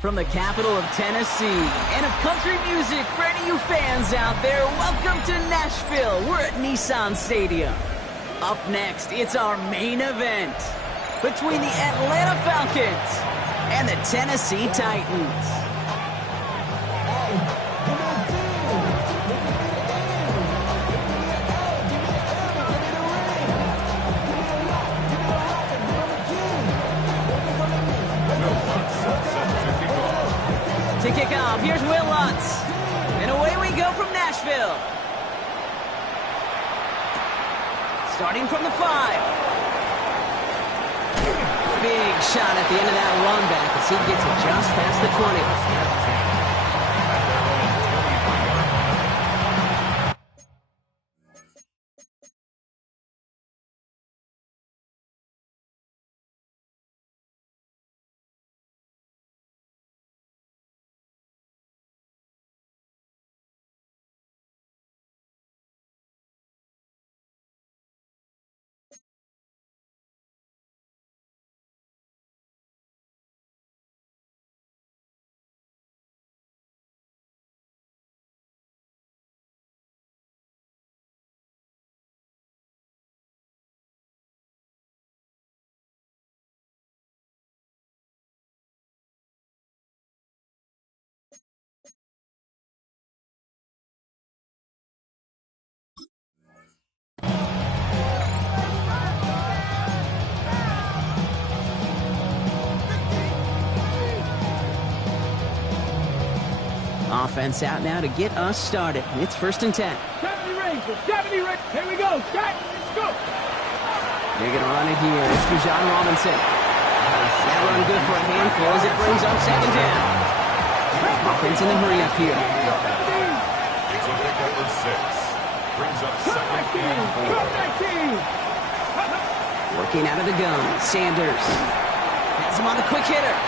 From the capital of Tennessee and of country music, for any of you fans out there, welcome to Nashville. We're at Nissan Stadium. Up next, it's our main event between the Atlanta Falcons and the Tennessee Titans. To kick off, here's Will Lutz. And away we go from Nashville. Starting from the 5. Big shot at the end of that run back as he gets it just past the 20. Offense out now to get us started. It's 1st and 10. 70 range. Here we go. Shot. Let's go. They're going to run it here. It's Bijan Robinson. That run good for a handful as it brings up 2nd down. Offense in the hurry up here. It's a pick up of 6. Brings up 2nd and 4. Working out of the gun. Sanders has him on the quick hitter.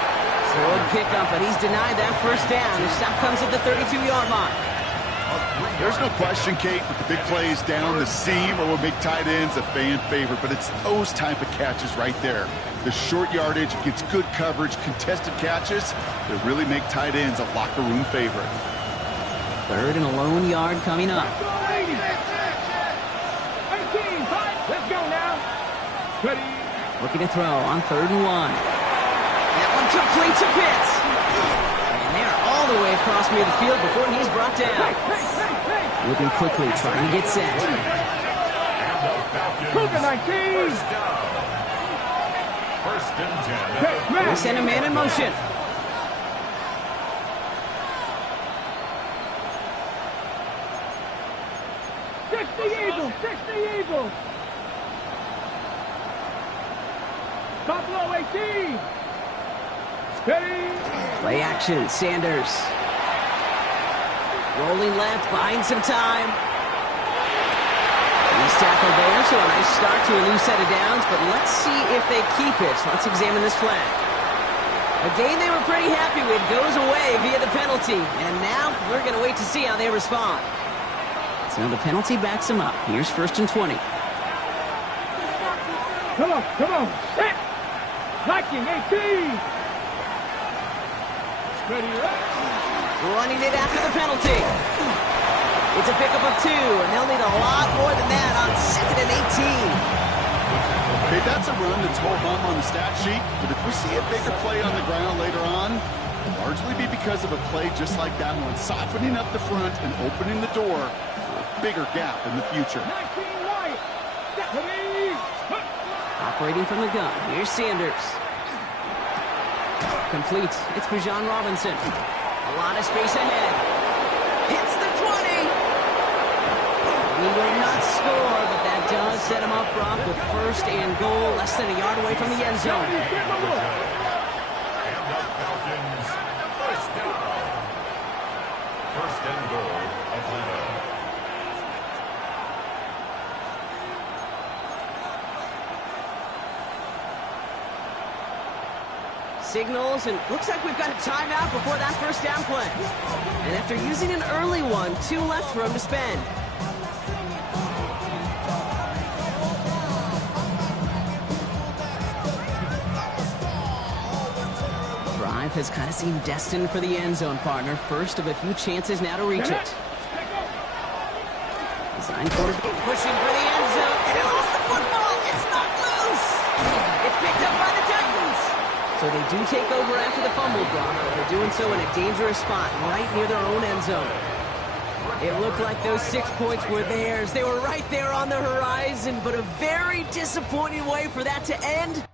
Good pickup, but he's denied that 1st down. The stop comes at the 32-yard line. There's no question, Kate, with the big plays down the seam or with big tight ends, a fan favorite, but it's those type of catches right there. The short yardage, gets good coverage, contested catches that really make tight ends a locker room favorite. 3rd and a lone yard coming up. Let's go now. Ready. Looking to throw on 3rd and 1. That one complete to Pitts. And they're all the way across midfield before he's brought down. Moving quickly, trying to get set. Cougar 19. First and 10. They send a man in motion. Fix the Eagles. Buffalo 18. Play action, Sanders. Rolling left, buying some time. He's tackled there, so a nice start to a new set of downs, but let's see if they keep it. Let's examine this flag. A game they were pretty happy with goes away via the penalty, and now we're going to wait to see how they respond. So the penalty backs them up. Here's 1st and 20. Come on. Set. Viking 18. Running it after the penalty. It's a pickup of 2, and they'll need a lot more than that on 2nd and 18. Okay, that's a run that's ho hum on the stat sheet, but if we see a bigger play on the ground later on, it'll largely be because of a play just like that one, softening up the front and opening the door for a bigger gap in the future. Operating from the gun. Here's Sanders. Complete. It's Bijan Robinson. A lot of space ahead. Hits the 20. He will not score, but that does set him up, Brock, with 1st and goal, less than a yard away from the end zone. And the Falcons, 1st down. 1st and goal, Atlanta. Signals, and looks like we've got a timeout before that 1st down play. And after using an early one, 2 left for him to spend. drive has kind of seemed destined for the end zone, partner. First of a few chances now to reach it. Design quarterback pushing for the end zone, and he lost the football. It's not loose. It's picked up by the Titans. So they do take over after the fumble block, but they're doing so in a dangerous spot right near their own end zone. It looked like those 6 points were theirs. They were right there on the horizon, but a very disappointing way for that to end.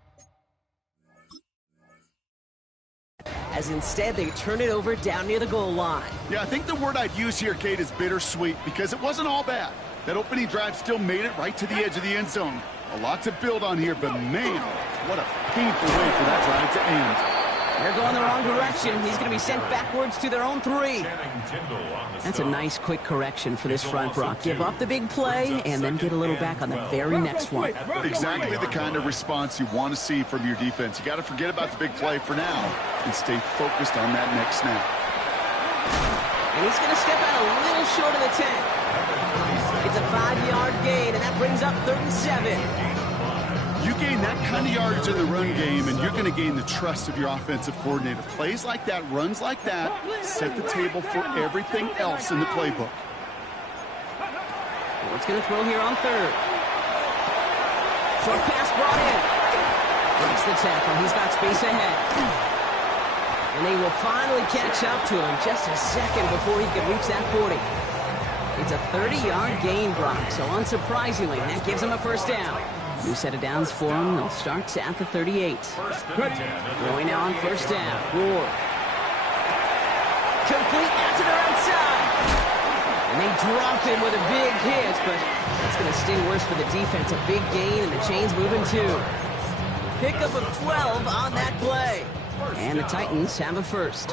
As instead they turn it over down near the goal line. Yeah, I think the word I'd use here, Kate, is bittersweet, because it wasn't all bad. That opening drive still made it right to the edge of the end zone. A lot to build on here, but man, what a painful way for that drive to end. They're going the wrong direction. He's going to be sent backwards to their own 3. That's a nice quick correction for this front, Brock. Give up the big play and then get a little back on the very next one. Exactly the kind of response you want to see from your defense. You got to forget about the big play for now and stay focused on that next snap. And he's going to step out a little short of the 10. It's a 5-yard gain, and that brings up 37. You gain that kind of yardage in the run game, and you're going to gain the trust of your offensive coordinator. Plays like that, runs like that, set the table for everything else in the playbook. Ward's going to throw here on 3rd. Short pass brought in. Breaks the tackle. He's got space ahead. And they will finally catch up to him just a second before he can reach that 40. It's a 30-yard gain, Brock, so unsurprisingly, that gives him a first down. New set of downs for him. They'll start at the 38. Throwing now on first down. Ward. Complete out to their outside. And they drop him with a big hit, but that's going to sting worse for the defense. A big gain, and the chain's moving too. Pickup of 12 on that play. And the Titans have a first.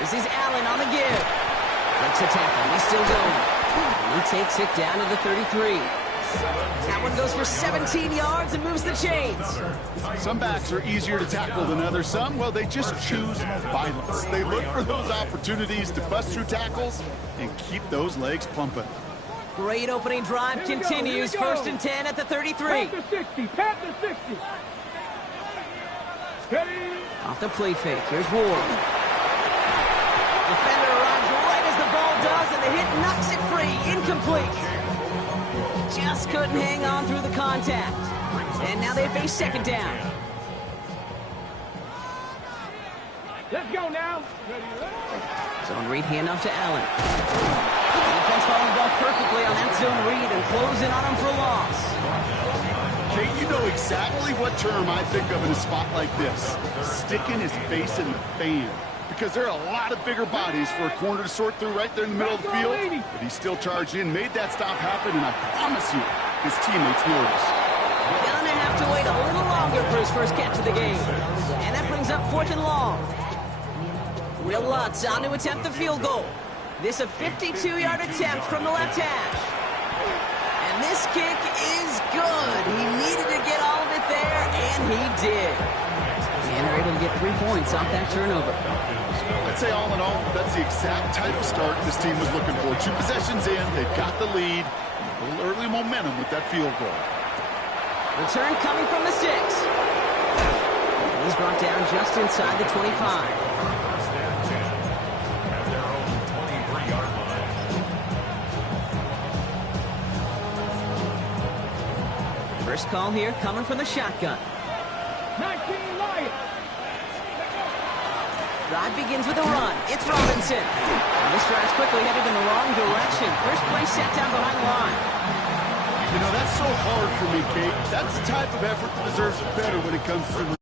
This is Allen on the give. Breaks a tackle. He's still going. And he takes it down to the 33. That one goes for 17 yards and moves the chains. Some backs are easier to tackle than others. Some, well, they just choose violence. They look for those opportunities to bust through tackles and keep those legs pumping. Great opening drive continues. First and 10 at the 33. Past the 60. Past the 60. Off the play fake. Here's Ward. Defender arrives right as the ball does, and the hit knocks it free. Incomplete. Just couldn't hang on through the contact. And now they face second down. Let's go now. Zone read handoff to Allen. Defense following the ball perfectly on that zone read and closing on him for a loss. Kate, you know exactly what term I think of in a spot like this. Sticking his face in the fan. Because there are a lot of bigger bodies for a corner to sort through right there in the middle of the field. But he still charged in, made that stop happen, and I promise you, his teammates noticed. Gonna have to wait a little longer for his first catch of the game. And that brings up 4th and long. Will Lutz on to attempt the field goal. This a 52-yard attempt from the left hash. And this kick is good. He needed to get all of it there, and he did. And they're able to get 3 points off that turnover. I'd say all in all, that's the exact type of start this team was looking for. 2 possessions in, they've got the lead. A little early momentum with that field goal. Return coming from the 6. And he's brought down just inside the 25. First call here coming from the shotgun. 19 Lions. Drive begins with a run. It's Robinson. And this drive's quickly headed in the wrong direction. First play set down behind the line. You know, that's so hard for me, Kate. That's the type of effort that deserves better when it comes to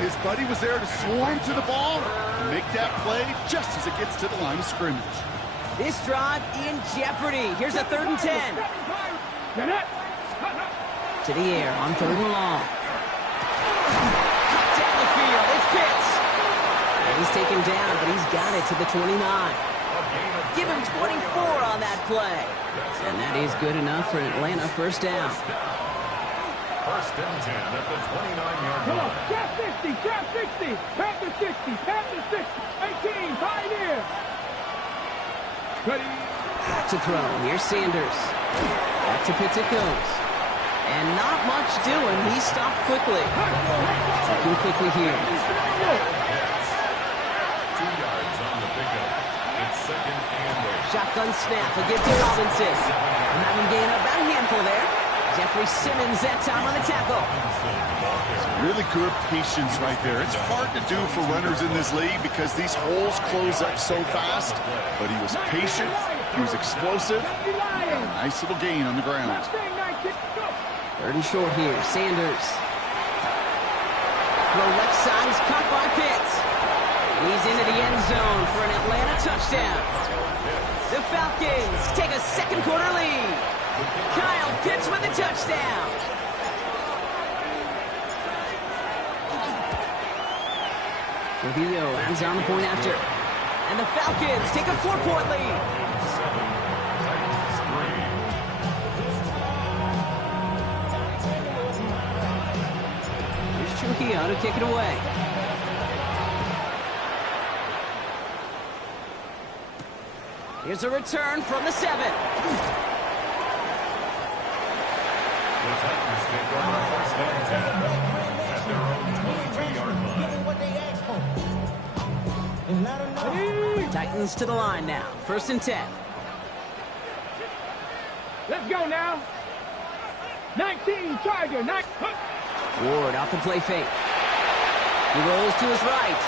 his buddy was there to swarm to the ball and make that play just as it gets to the line of scrimmage. This drive in jeopardy. Here's a 3rd and 10. To the air on 3rd and long. Cut down the field. It's Pitts. And he's taken down, but he's got it to the 29. Give him 24 on that play. And that is good enough for an Atlanta first down. First and 10 at the 29-yard Come on, line. trap 60, trap 60, Panther 60, Panther 60, 18, Pioneer. Ready. Back to throw. Here's Sanders. Back to Pitts it goes. And not much doing. He stopped quickly. Checking quickly here. 2 yards on the pickup. It's 2nd and 8. Shotgun snap. A give to Robinson. And have him gain about a handful there. Jeffrey Simmons that time on the tackle. Really good patience right there. It's hard to do for runners in this league because these holes close up so fast. But he was patient. He was explosive. Got a nice little gain on the ground. 3rd and short here. Sanders. The left side is caught by Pitts. He's into the end zone for an Atlanta touchdown. The Falcons take a 2nd quarter lead. Kyle Pitts with a touchdown. Trujillo ends on the point after. And the Falcons take a 4-point lead. 7, Titans 3. Here's Trujillo to kick it away. Here's a return from the 7. The Titans take over first and 10 at their own 22-yard line. Titans to the line now. 1st and 10. Let's go now. 19, Charger, 9. Ward off the play fake. He rolls to his right.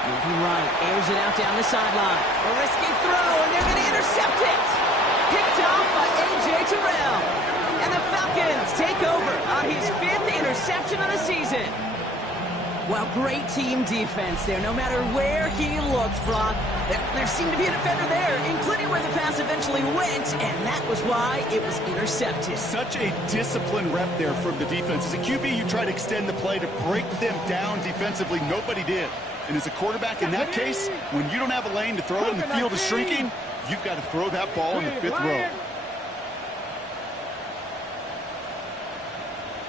Moving right, airs it out down the sideline. A risky throw, and they're going to intercept it. Picked off by A.J. Terrell. And the Falcons take over on his 5th interception of the season. Well, great team defense there. No matter where he looked, Brock, there seemed to be a defender there, including where the pass eventually went, and that was why it was intercepted. Such a disciplined rep there from the defense. As a QB, you try to extend the play to break them down defensively. Nobody did. And as a quarterback in that case, when you don't have a lane to throw and the field is shrinking, you've got to throw that ball in the 5th row.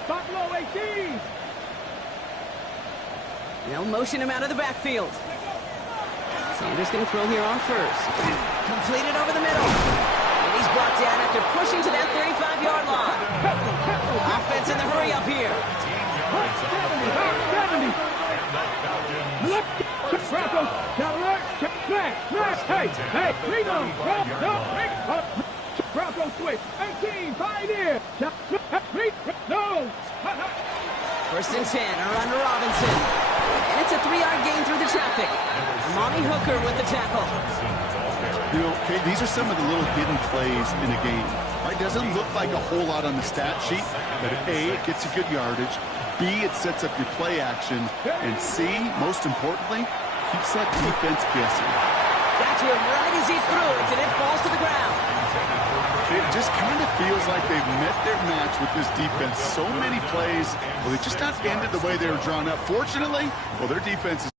Buffalo 18. They'll motion him out of the backfield. Sanders going to throw here on 1st. Completed over the middle. And he's brought down after pushing to that 35-yard line. Offense in the hurry up here. 70. Broncos, smash. Hey, lead on. Broncos switch. 18, Pioneer. No. 1st and 10, a run to Robinson. And it's a 3-yard gain through the traffic. Monty Hooker with the tackle. You know, okay, these are some of the little hidden plays in a game. Right? Doesn't look like a whole lot on the stat sheet, but A, it gets you good yardage. B, it sets up your play action. And C, most importantly, keeps that defense guessing. Got to him right as he threw it, and it falls to the ground. It just kind of feels like they've met their match with this defense. So many plays, well, they just not ended the way they were drawn up. Fortunately, well, their defense is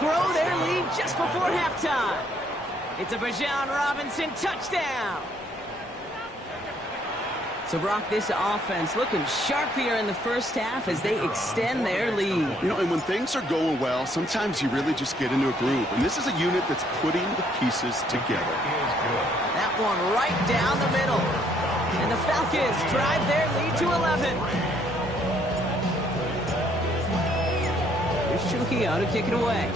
grow their lead just before halftime. It's a Bijan Robinson touchdown. So, Brock, this offense looking sharp here in the first half as they extend their lead. You know, and when things are going well, sometimes you really just get into a groove. And this is a unit that's putting the pieces together. That one right down the middle. And the Falcons drive their lead to 11. Here's Trujillo to kick it away.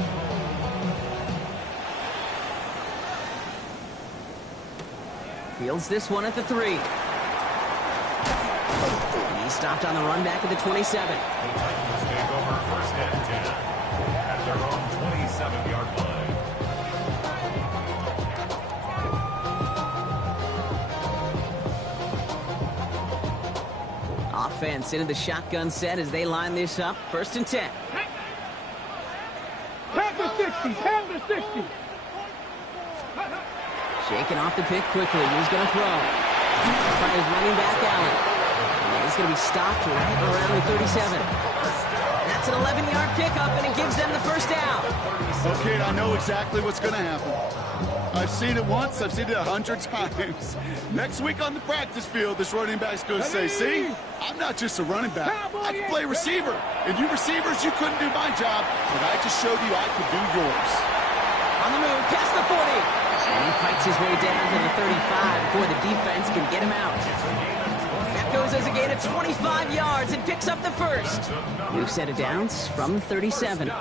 Fields this one at the 3. He stopped on the run back at the 27. The Titans take over first and 10 at their own 27-yard line. Offense into the shotgun set as they line this up. First and 10. Pass the 60. Pass the 60. Shaking off the pick quickly. He's going to throw. By his running back, Allen. And he's going to be stopped right around the 37. That's an 11-yard pickup, and it gives them the first down. Okay, I know exactly what's going to happen. I've seen it once. I've seen it 100 times. Next week on the practice field, this running back's going to say, see, I'm not just a running back. I can play receiver. And you receivers, you couldn't do my job, but I just showed you I could do yours. On the move, past the 40. And he fights his way down to the 35 before the defense can get him out. That goes as a gain of 25 yards and picks up the first. New set of downs from the 37.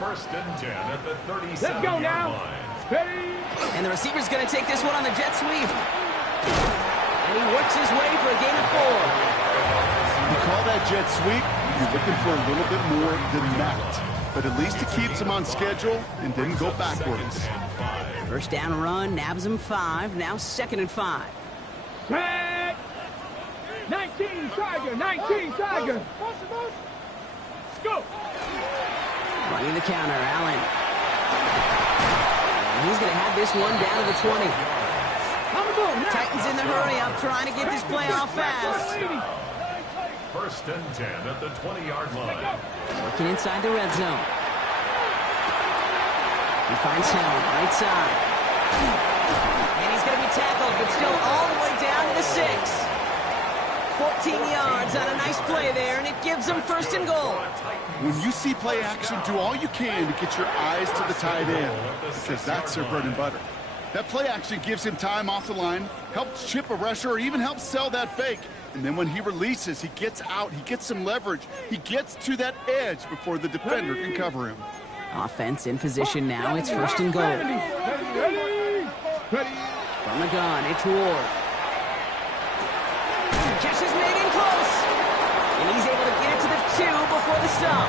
First and 10 at the 37-yard Let's go now. line. Ready? And the receiver's going to take this one on the jet sweep. And he works his way for a gain of 4. You call that jet sweep, you're looking for a little bit more than that. But at least it keeps him on schedule and didn't go backwards. First down run, nabs him 5. Now 2nd and 5. Set. 19 Tiger. 19 Tiger. Let's go. Running the counter, Allen. And he's going to have this one down to the 20. Titans in the hurry up, trying to get this play off fast. First and 10 at the 20-yard line. Working inside the red zone. He finds Hill, right side. And he's going to be tackled, but still all the way down to the 6. 14 yards on a nice play there, and it gives them first and goal. When you see play action, do all you can to get your eyes to the tight end, because that's their bread and butter. That play action gives him time off the line, helps chip a rusher, or even helps sell that fake. And then when he releases, he gets out, he gets some leverage, he gets to that edge before the defender can cover him. Offense in position now. It's first and goal. Ready. From the gun, it's Ward. Catch is made in close. And he's able to get it to the 2 before the stop.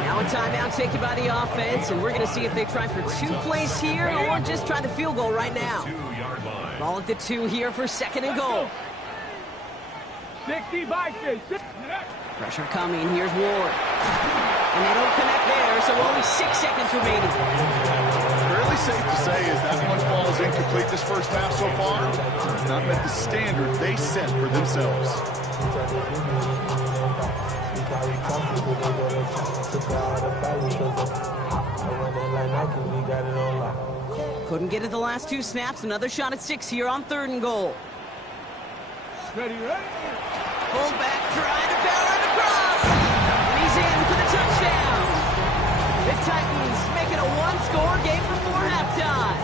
Now a timeout taken by the offense, and we're going to see if they try for 2 plays here or just try the field goal right now. 2-yard line. Ball at the 2 here for 2nd and goal. 60 by 6. Pressure coming. Here's Ward. And they don't connect there, so only 6 seconds remaining. Fairly safe to say is that one falls incomplete this first half so far. It's not met the standard they set for themselves. Couldn't get it the last 2 snaps. Another shot at 6 here on 3rd and goal. Ready. Fullback trying to power it across. And he's in for the touchdown. The Titans make it a 1-score game before halftime.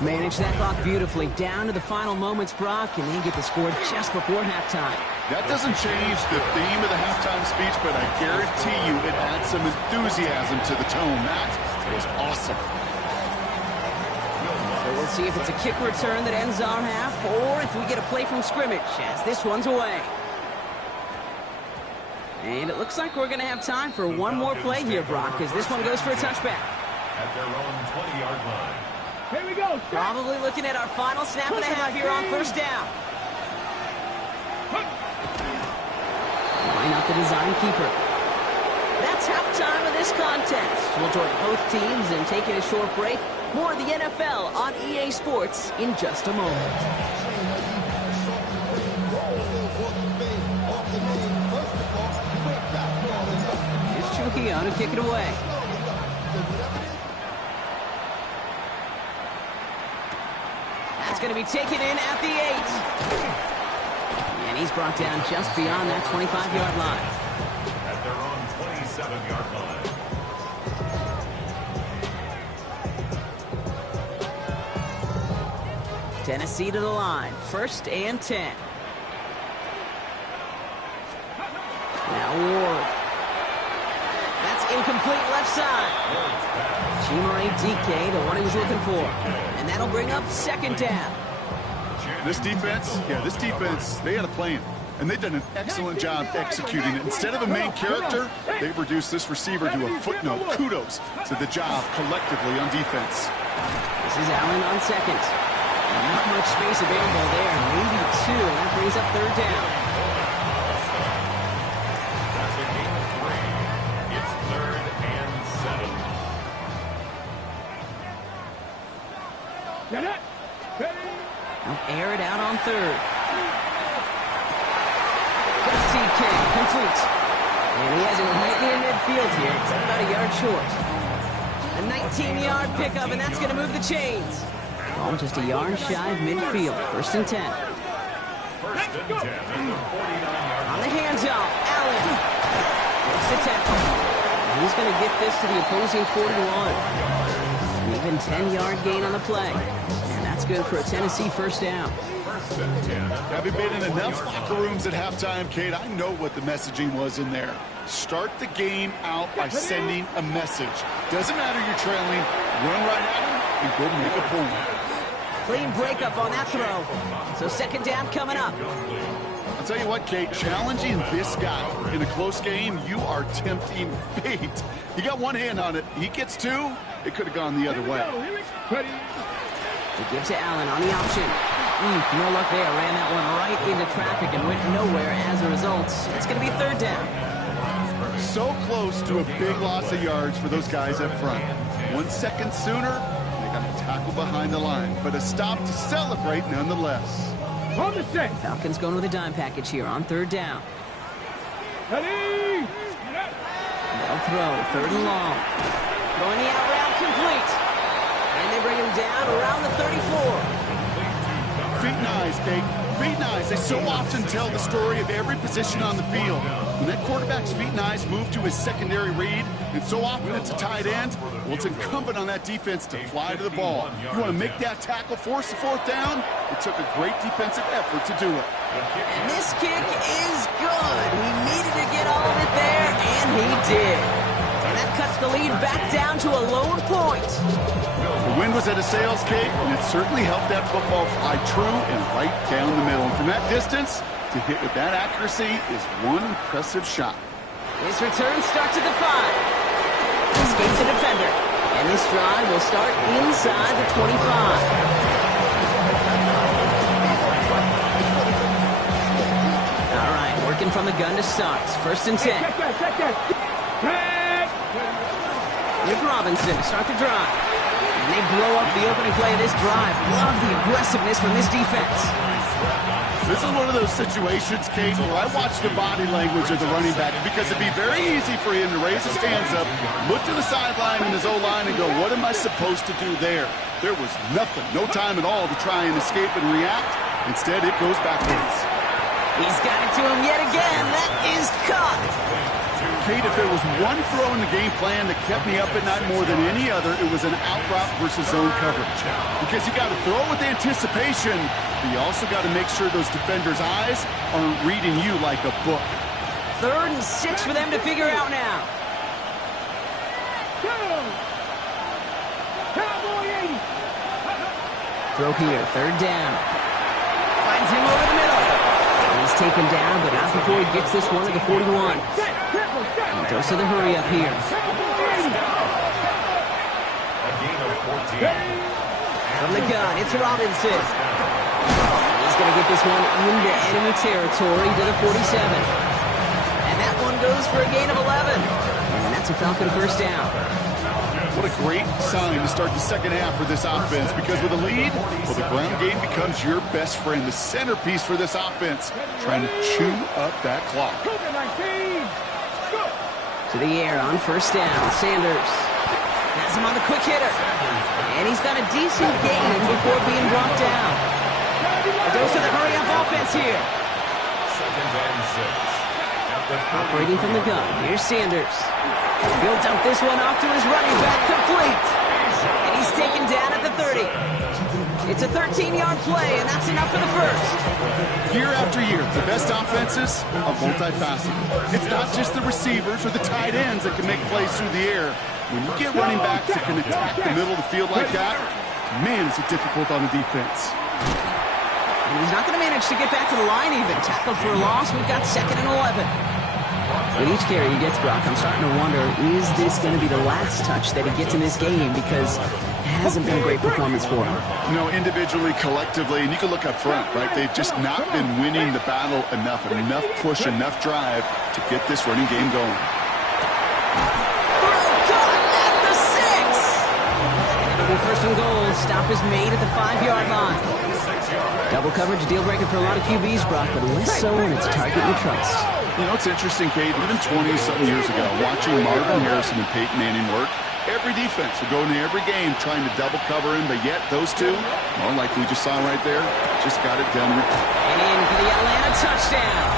Manage that clock beautifully down to the final moments, Brock, and they get the score just before halftime. That doesn't change the theme of the halftime speech, but I guarantee you it adds some enthusiasm to the tone. That was awesome. So we'll see if it's a kick return that ends our half, or if we get a play from scrimmage, as this one's away. And it looks like we're going to have time for one more play here, Brock, as this one goes for a touchback. At their own 20-yard line. Here we go. Probably looking at our final snap and a half here on first down. Line up the design keeper. That's halftime of this contest. We'll join both teams in taking a short break. More of the NFL on EA Sports in just a moment. to kick it away. That's going to be taken in at the 8. And he's brought down just beyond that 25-yard line. At their own 27-yard line. Tennessee to the line. 1st and 10. Now Ward. That's incomplete left side. Chimere DK, the one he was looking for. And that'll bring up 2nd down. This defense, they had a plan. And they've done an excellent job executing it. Instead of a main character, they've reduced this receiver to a footnote. Kudos to the job collectively on defense. This is Allen on 2nd. Not much space available there. Maybe 2. That brings up 3rd down. That's a gain of 3. It's 3rd and 7. Get it. Now air it out on 3rd. DK complete. And he has it right near midfield here. It's about a yard short. A 19-yard pickup, and that's going to move the chains. Ball just a yard shy of midfield. 1st and 10. 1st and 10 at the 49-yard On the handoff, Allen makes the tackle. He's going to get this to the opposing 41. An even 10-yard gain on the play. And that's good for a Tennessee 1st down. Having been in enough locker rooms at halftime, Kate, I know what the messaging was in there. Start the game out by sending a message. Doesn't matter you're trailing, run right at him and go make a point. Clean breakup on that throw. So 2nd down coming up. I'll tell you what, Kate, challenging this guy in a close game, you are tempting fate. He got one hand on it. He gets 2. It could have gone the other way. He gives to Allen on the option. No luck there. Ran that one right into traffic and went nowhere as a result. It's going to be 3rd down. So close to a big loss of yards for those guys up front. 1 second sooner, they got a tackle behind the line. But a stop to celebrate nonetheless. On the set. Falcons going with a dime package here on 3rd down. Ready. They'll throw. 3rd and long. Throwing the out route complete. And they bring him down around the 34. Feet and eyes, Kate. Feet and eyes. They so often tell the story of every position on the field. When that quarterback's feet and eyes move to his secondary read, and so often it's a tight end, well, it's incumbent on that defense to fly to the ball. You want to make that tackle, force the 4th down? It took a great defensive effort to do it. And this kick is good. He needed to get all of it there, and he did. And that cuts the lead back down to a lone point. The wind was at a sails, Kate, and it certainly helped that football fly true and right down the middle. And from that distance, to hit with that accuracy is one impressive shot. His return starts at the 5. Escapes the defender. And this drive will start inside the 25. All right, working from the gun to start. 1st and 10. With Robinson to start the drive. And they blow up the opening play of this drive. Love the aggressiveness from this defense. This is one of those situations, Kate, where I watch the body language of the running back because it'd be very easy for him to raise his hands up, look to the sideline in his O-line and go, what am I supposed to do there? There was nothing, no time at all to try and escape and react. Instead, it goes backwards. He's got it to him yet again. That is caught. Kate, if there was one throw in the game plan that kept me up at night more than any other, it was an out route versus zone coverage. Because you got to throw with anticipation, but you also got to make sure those defenders' eyes aren't reading you like a book. 3rd and 6 for them to figure out now. Throw here, 3rd down. Finds him over the middle. He's taken down, but not before he gets this one at the 41. And goes to the hurry up here. From the gun, it's Robinson. He's going to get this one into enemy territory to the 47. And that one goes for a gain of 11. And that's a Falcon 1st down. What a great sign to start the 2nd half for this offense, because with a lead, well, the ground game becomes your best friend, the centerpiece for this offense, trying to chew up that clock. To the air on first down. Sanders has him on the quick hitter. And he's got a decent gain before being brought down. A dose of the hurry-up offense here. 2nd and 6. Operating from the gun. Here's Sanders. He'll dump this one off to his running back, complete. And he's taken down at the 30. It's a 13-yard play, and that's enough for the first. Year after year, the best offenses are multifaceted. It's not just the receivers or the tight ends that can make plays through the air. When you get running backs that can attack the middle of the field like that, man, is it difficult on the defense. And he's not going to manage to get back to the line even. Tackled for a loss. We've got 2nd and 11. With each carry he gets, Brock, I'm starting to wonder, is this going to be the last touch that he gets in this game? Because it hasn't been a great performance for him. You know, individually, collectively, and you can look up front, right? They've just not been winning the battle enough push, enough drive to get this running game going. At the 6! And it'll be 1st and goal. Stop is made at the 5-yard line. Double coverage, deal breaker for a lot of QBs, Brock, but less so when it's target you trust. You know, it's interesting, Kate, even 20-something years ago, watching Marvin Harrison and Peyton Manning work, every defense would go into every game trying to double cover him, but yet those two, well, like we just saw right there, just got it done. And in for the Atlanta touchdown.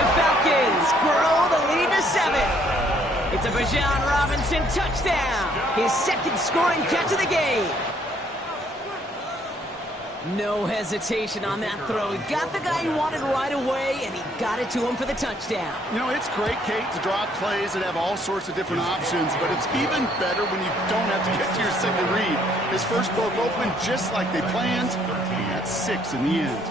The Falcons grow the lead to 7. It's a Bijan Robinson touchdown. His 2nd scoring catch of the game. No hesitation on that throw. He got the guy he wanted right away, and he got it to him for the touchdown. You know, it's great, Kate, to draw plays that have all sorts of different options, but it's even better when you don't have to get to your second read. His first broke open just like they planned, and that's 6 in the end.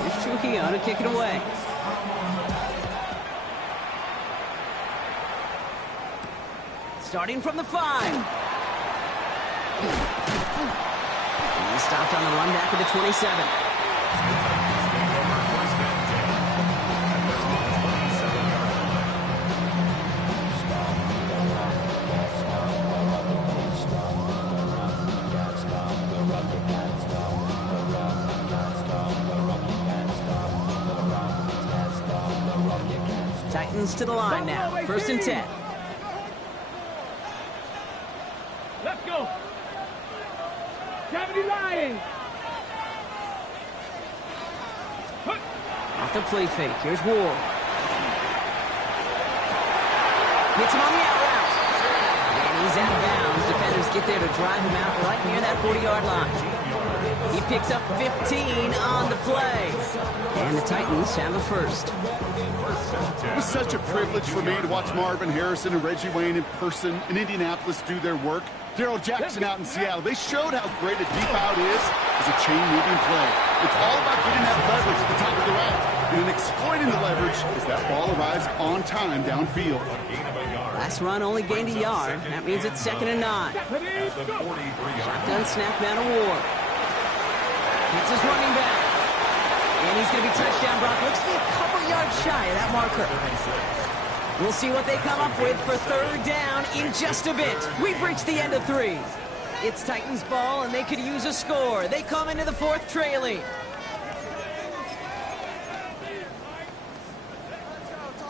Here's Trujillo to kick it away. Starting from the 5. He stopped on the run back at the 27. Titans to the line now. 1st and 10. Let's go. 70 Lions. Off the play fake. Here's Ward. Hits him on the out route. And he's out of bounds. Defenders get there to drive him out right near that 40-yard line. He picks up 15 on the play. And the Titans have a first. It was such a privilege for me to watch Marvin Harrison and Reggie Wayne in person in Indianapolis do their work. Darrell Jackson out in Seattle. They showed how great a deep out is as a chain-moving play. It's all about getting that leverage at the top of the route and then exploiting the leverage as that ball arrives on time downfield. Last run only gained a yard. That means it's 2nd and 9. Shotgun snap now to Ward. It's his running back. And he's going to be touchdown, Brock. Looks to be a couple yards shy of that marker. We'll see what they come up with for 3rd down in just a bit. We've reached the end of 3. It's Titans ball, and they could use a score. They come into the 4th trailing.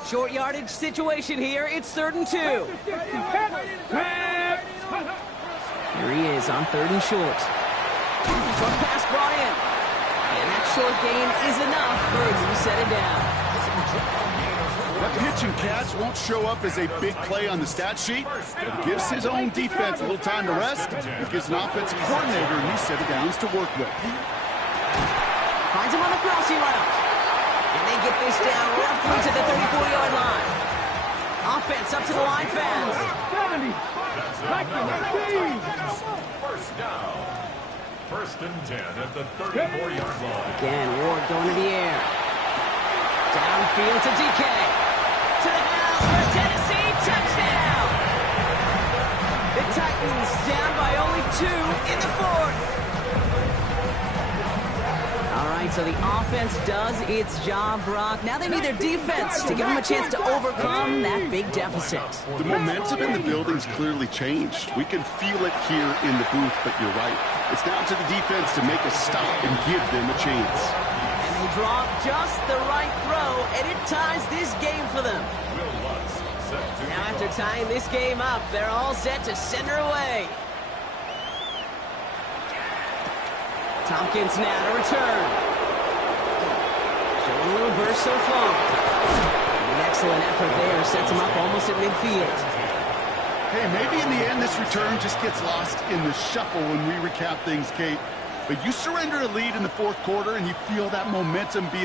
Short yardage situation here. It's 3rd and 2. Here he is on 3rd and short. Short pass brought in. And that short gain is enough for a new set it down. That pitch and catch won't show up as a big play on the stat sheet, but it gives his own defense a little time to rest. It gives an offensive coordinator a new set of downs to work with. Finds him on the crossing route. And they get this down roughly to the 34-yard line. Offense up to the line fast. 70. First down. 1st and 10 at the 34-yard line. Again, Ward going to the air. Downfield to DK. To the house for Tennessee. Touchdown! The Titans down by only 2 in the 4th. All right, so the offense does its job, Brock. Now they need their defense to give them a chance to overcome that big deficit. The momentum in the building's clearly changed. We can feel it here in the booth, but you're right. It's down to the defense to make a stop and give them a chance. And they draw, just the right throw, and it ties this game for them. Now after tying this game up, they're all set to send her away. Tompkins now to return. Showing a little burst so far. An excellent effort there, sets him up almost at midfield. Hey, maybe in the end this return just gets lost in the shuffle when we recap things, Kate. But you surrender a lead in the fourth quarter and you feel that momentum be